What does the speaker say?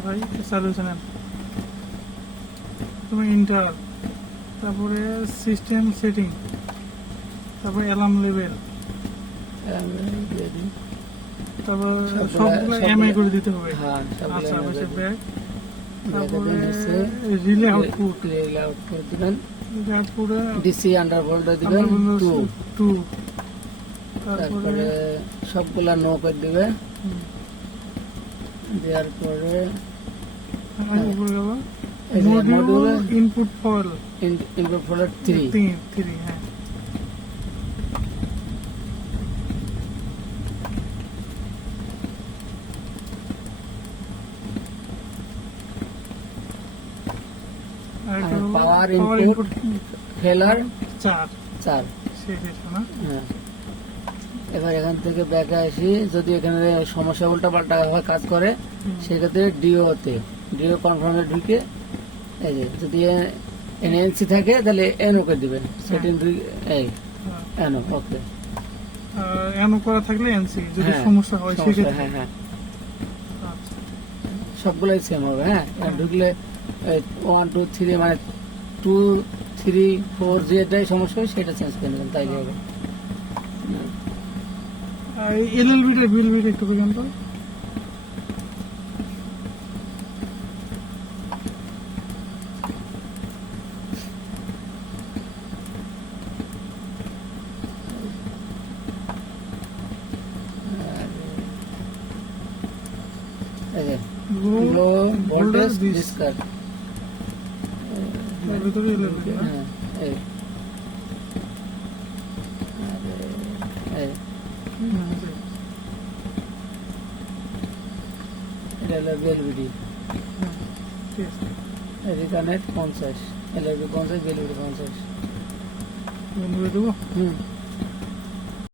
ভাই তুমি ইন্টার তারপরে সিস্টেম সেটিং তারপরে অ্যালার্ম লেভেল। তারপর সবগুলা- এমআই করে দিতে হবে। হ্যাঁ আচ্ছা দেবেন। ব্যাগ তারপরে রিলে আউটপুট রিলে আউটপুট দিবেন। আউটপুটে ডিসি আন্ডারভোল্ট দিবেন টু টু তারপরে সবগুলা নো করে দিবে। দেওয়ার পরে আর উপরে গেল এই যে মডিউল মডিউলে ইনপুট ফল ইনপুট ফোল্ডার থ্রি তিন থ্রি হ্যাঁ আর একটা হলো power power input, input ফেলার চার চার সেটা না হ্যাঁ এবার এখান থেকে ব্যাকে আসি যদি এখানে সমস্যা উল্টা পাল্টা হয় কাজ করে। সেক্ষেত্রে ডিওতে ডিও কনফার্মে ঢুকে এই যে যদি এনএনসি থাকে তাহলে এন ওকে দিবেন সেটিং এই হ্যাঁ। এন ওকে আর এমন করা থাকলে এনসি যদি হ্যাঁ, সমস্যা হয় সেক্ষেত্রে হ্যাঁ হ্যাঁ আচ্ছা। সবগুলোই সেম হবে হ্যাঁ হুম। ঢুকলে ওয়ান টু থ্রি মানে টু থ্রি ফোর যেটাই সমস্যা হয় সেটা চেঞ্জ করে নেবেন তাই হবে এলএলবিটা বিএলবিটা একটু বুঝুন তো লো ভোল্টেজ ডিসকার্ড ভিতরে এলএলবি হ্যাঁ এই আরে, এই হুম, জি। এটা হলো বেলবিডি রিকানেক্ট পঞ্চাশ এলআইবি পঞ্চাশ বেলবিডি পঞ্চাশ। দেবো? হুম।